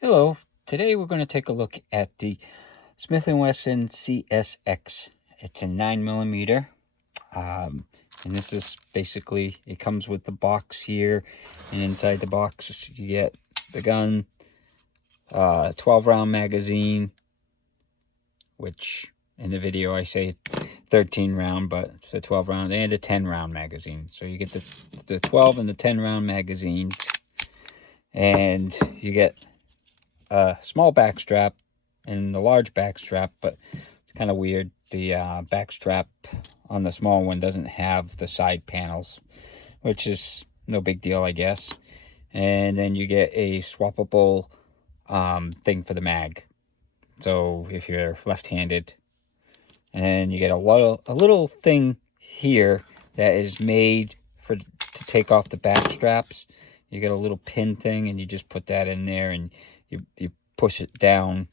Hello, today we're going to take a look at the Smith Wesson CSX. It's a 9mm, and this is basically, it comes with the box here, and inside the box you get the gun, 12-round magazine, which in the video I say 13-round, but it's a 12-round, and a 10-round magazine. So you get the 12 and the 10-round magazines, and you get a small back strap and the large back strap, but it's kind of weird. The back strap on the small one doesn't have the side panels, which is no big deal, I guess. And then you get a swappable thing for the mag. So if you're left-handed, and you get a little thing here that is made to take off the back straps. You get a little pin thing, and you just put that in there, and you push it down.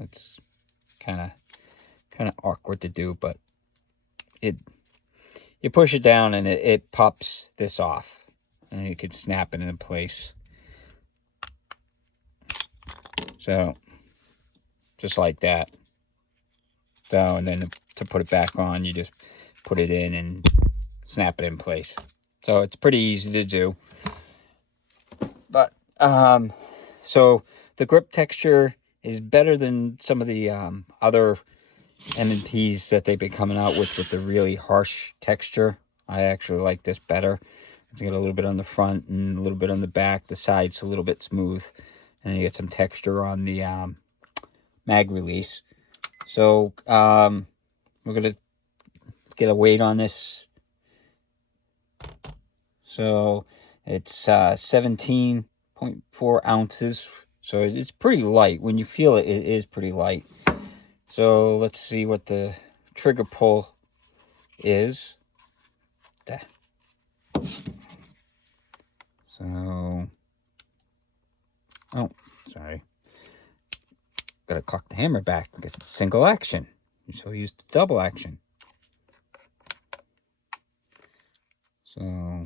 It's kind of awkward to do, but you push it down, and it pops this off, and you can snap it into place. So just like that. So, and then to put it back on, you just put it in and snap it in place. So it's pretty easy to do. But so the grip texture is better than some of the other M&Ps that they've been coming out with the really harsh texture. I actually like this better. It's got a little bit on the front and a little bit on the back. The side's a little bit smooth, and you get some texture on the mag release. So we're gonna get a weight on this. So it's 17.4 ounces. So it's pretty light. When you feel it, it is pretty light. So let's see what the trigger pull is. So, oh, sorry. Gotta cock the hammer back because it's single action. So we used double action. So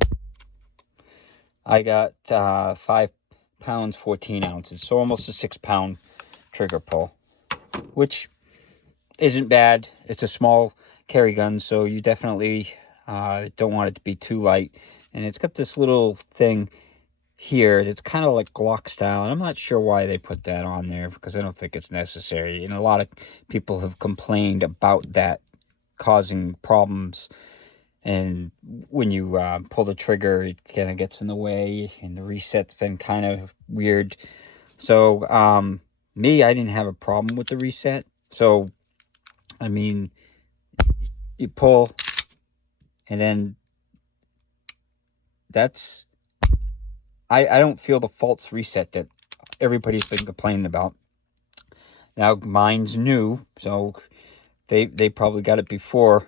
I got 5 pounds 14 ounces, so almost a 6-pound trigger pull, which isn't bad. It's a small carry gun, so you definitely don't want it to be too light. And it's got this little thing here. It's kind of like Glock style, and I'm not sure why they put that on there, because I don't think it's necessary. And a lot of people have complained about that causing problems. And when you pull the trigger, it kind of gets in the way, and the reset's been kind of weird. So I didn't have a problem with the reset. So I mean, you pull, and then that's, I don't feel the false reset that everybody's been complaining about. Now mine's new, so they probably got it before,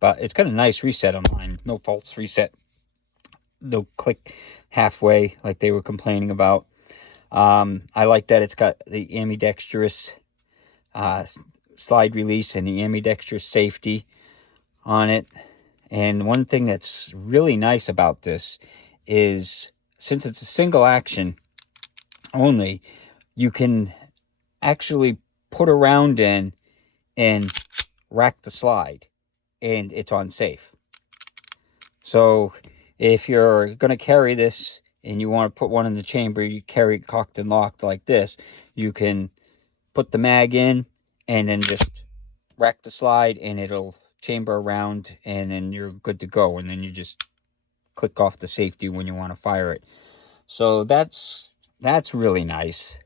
but it's got a nice reset on mine. No false reset, no click halfway like they were complaining about. I like that it's got the ambidextrous slide release and the ambidextrous safety on it. And one thing that's really nice about this is, since it's a single action only, you can actually put a round in and rack the slide, and it's on safe. So if you're going to carry this and you want to put one in the chamber, you carry it cocked and locked like this, you can put the mag in and then just rack the slide, and it'll chamber around, and then you're good to go. And then you just click off the safety when you want to fire it. So that's really nice.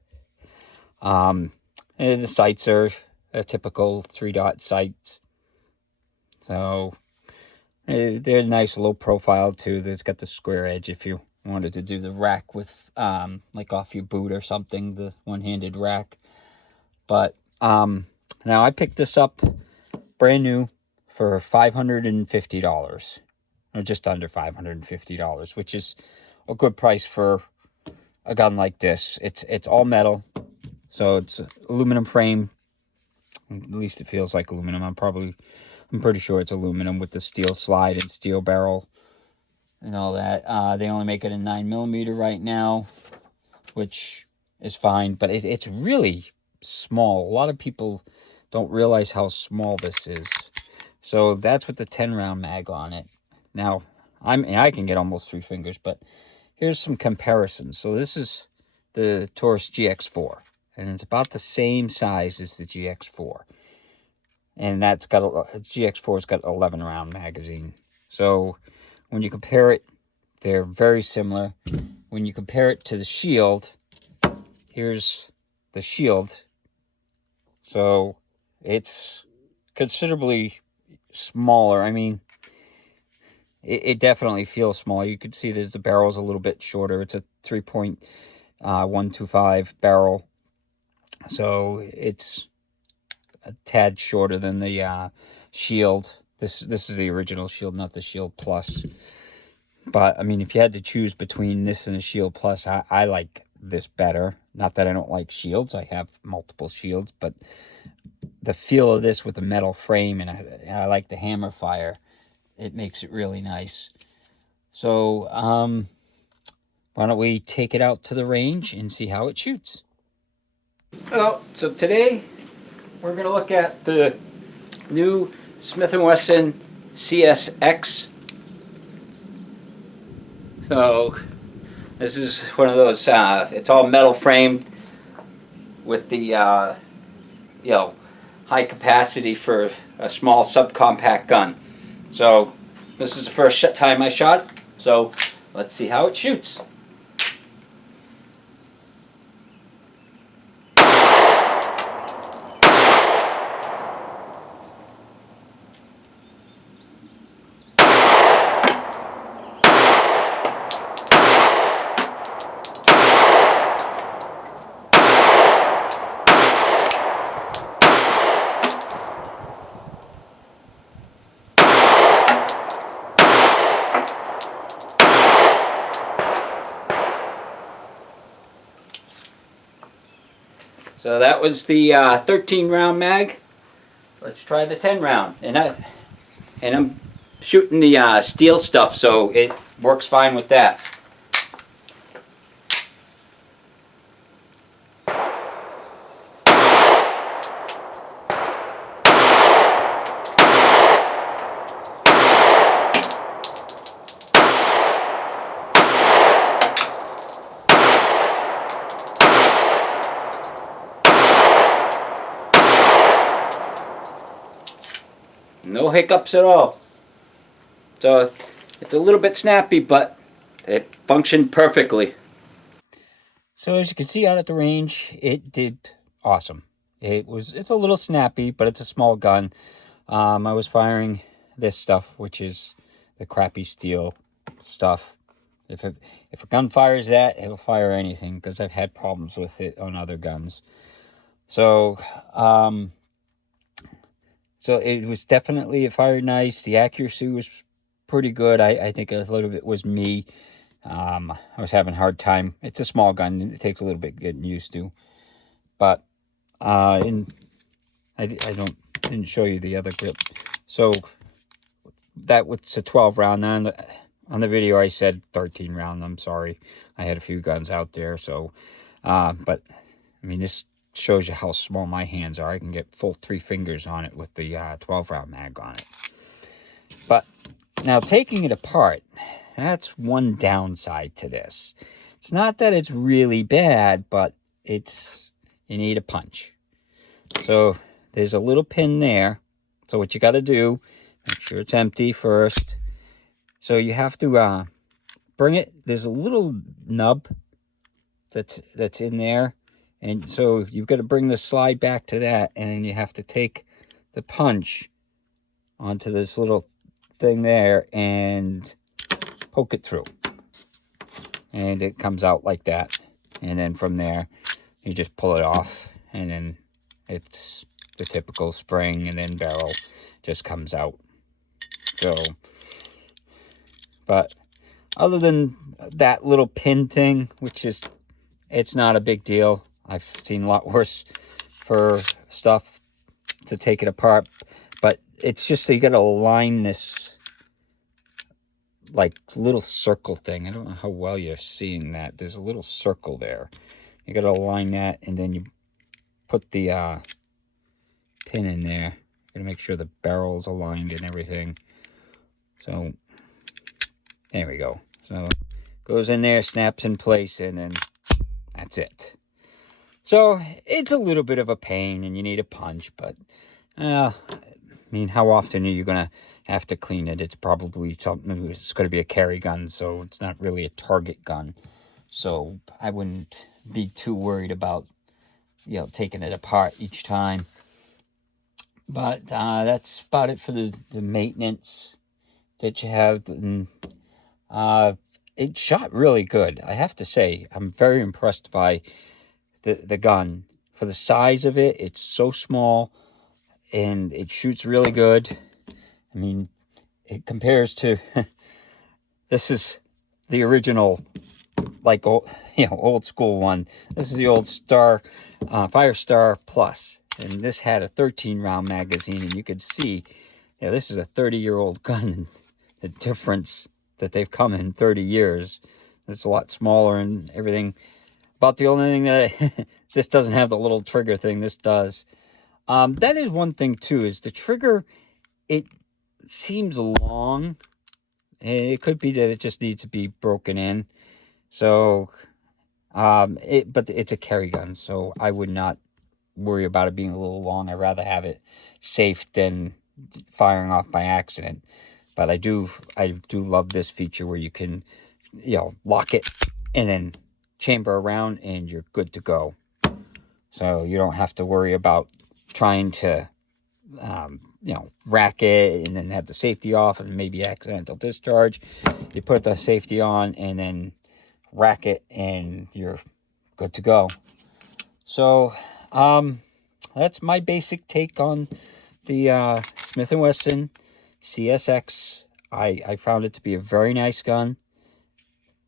And the sights are a typical 3-dot sights. So they're nice, low profile too. It's got the square edge if you wanted to do the rack with like off your boot or something, the one-handed rack. But now I picked this up brand new for $550, or just under $550, which is a good price for a gun like this. It's all metal, so it's aluminum frame. At least it feels like aluminum. I'm pretty sure it's aluminum with the steel slide and steel barrel and all that. They only make it in 9mm right now, which is fine, but it's really small. A lot of people don't realize how small this is. So that's with the 10 round mag on it. Now, I can get almost 3 fingers, but here's some comparisons. So this is the Taurus GX4, and it's about the same size as the GX4. And that's got a GX4's got 11 round magazine. So when you compare it, they're very similar. When you compare it to the Shield, here's the Shield. So it's considerably smaller. I mean, it definitely feels smaller. You can see the barrel's a little bit shorter. It's a 3.125 barrel. So it's a tad shorter than the Shield. This is the original Shield, not the Shield Plus. But, I mean, if you had to choose between this and the Shield Plus, I like this better. Not that I don't like Shields. I have multiple Shields, but the feel of this with the metal frame, and I like the hammer fire. It makes it really nice. So, why don't we take it out to the range and see how it shoots? Well, so today we're going to look at the new Smith Wesson CSX. So this is one of those, it's all metal framed with the, high capacity for a small subcompact gun. So this is the first time I shot, so let's see how it shoots. So that was the 13 round mag. Let's try the 10 round. And I'm shooting the steel stuff, so it works fine with that. No hiccups at all. So it's a little bit snappy, but it functioned perfectly. So as you can see out at the range, it did awesome. It's a little snappy, but it's a small gun. I was firing this stuff, which is the crappy steel stuff. If a gun fires that, it'll fire anything, because I've had problems with it on other guns. So so it was definitely, it fired nice. The accuracy was pretty good. I think a little bit was me. I was having a hard time. It's a small gun. It takes a little bit getting used to. But I didn't show you the other grip. So that was a 12 round. On the video I said 13 round. I'm sorry. I had a few guns out there. So, but I mean, this shows you how small my hands are. I can get full 3 fingers on it with the 12 round mag on it. But now taking it apart, that's one downside to this. It's not that it's really bad, but you need a punch. So there's a little pin there. So what you got to do, make sure it's empty first. So you have to bring it. There's a little nub that's in there. And so you've got to bring the slide back to that, and then you have to take the punch onto this little thing there and poke it through. And it comes out like that. And then from there, you just pull it off, and then it's the typical spring and then barrel just comes out. So, but other than that little pin thing, which is, it's not a big deal. I've seen a lot worse for stuff to take it apart. But it's just so you got to align this like little circle thing. I don't know how well you're seeing that. There's a little circle there. You got to align that, and then you put the pin in there. Got to make sure the barrel's aligned and everything. So there we go. So goes in there, snaps in place, and then that's it. So it's a little bit of a pain, and you need a punch, but I mean, how often are you gonna have to clean it? It's probably something. It's going to be a carry gun, so it's not really a target gun. So I wouldn't be too worried about, you know, taking it apart each time. But that's about it for the maintenance that you have. And it shot really good, I have to say. I'm very impressed by the gun. For the size of it, it's so small, and it shoots really good. I mean, it compares to this is the original, like, old school one. This is the old Firestar Plus, and this had a 13-round magazine, and you could see, this is a 30-year-old gun, and the difference that they've come in 30 years. It's a lot smaller and everything. About the only thing that this doesn't have the little trigger thing. This does. That is one thing too, is the trigger, it seems long. It could be that it just needs to be broken in. So, but it's a carry gun, so I would not worry about it being a little long. I'd rather have it safe than firing off by accident. But I do love this feature where you can, lock it and then chamber around, and you're good to go. So you don't have to worry about trying to, rack it and then have the safety off and maybe accidental discharge. You put the safety on and then rack it, and you're good to go. So that's my basic take on the Smith Wesson CSX. I found it to be a very nice gun.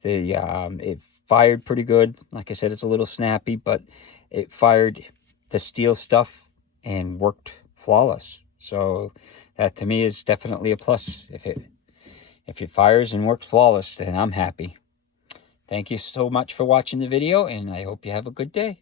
It fired pretty good. Like I said, it's a little snappy, but it fired the steel stuff and worked flawless. So that to me is definitely a plus. If it fires and works flawless, then I'm happy. Thank you so much for watching the video, and I hope you have a good day.